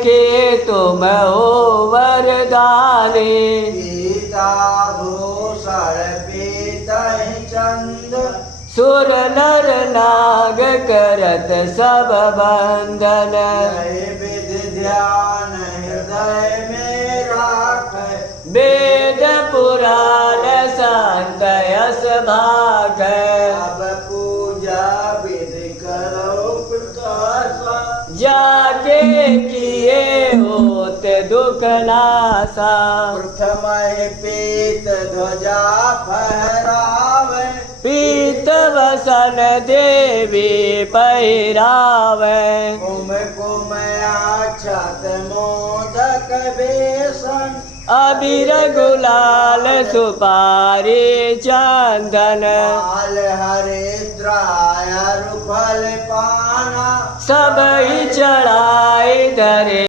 के तुम हो वरदाने। पीता भूषण पीतहि चंद, सुर नर नाग करत सब बंधन। जय विधि ध्यान हृदय में राख, वेद पुराण संत यश भाग। अब पूजा विधि करो प्रकाशा, जाके किए होत दुख नासा। प्रथम पीत ध्वजा फहरावे, पीत वसन देवी पहिरावे। कुम कुम आछत मोदक बेसन, अबीर गुलाल सुपारी चंदन। लाल हरिद्राय रुफल पाना, सब ही चढ़ाई धरे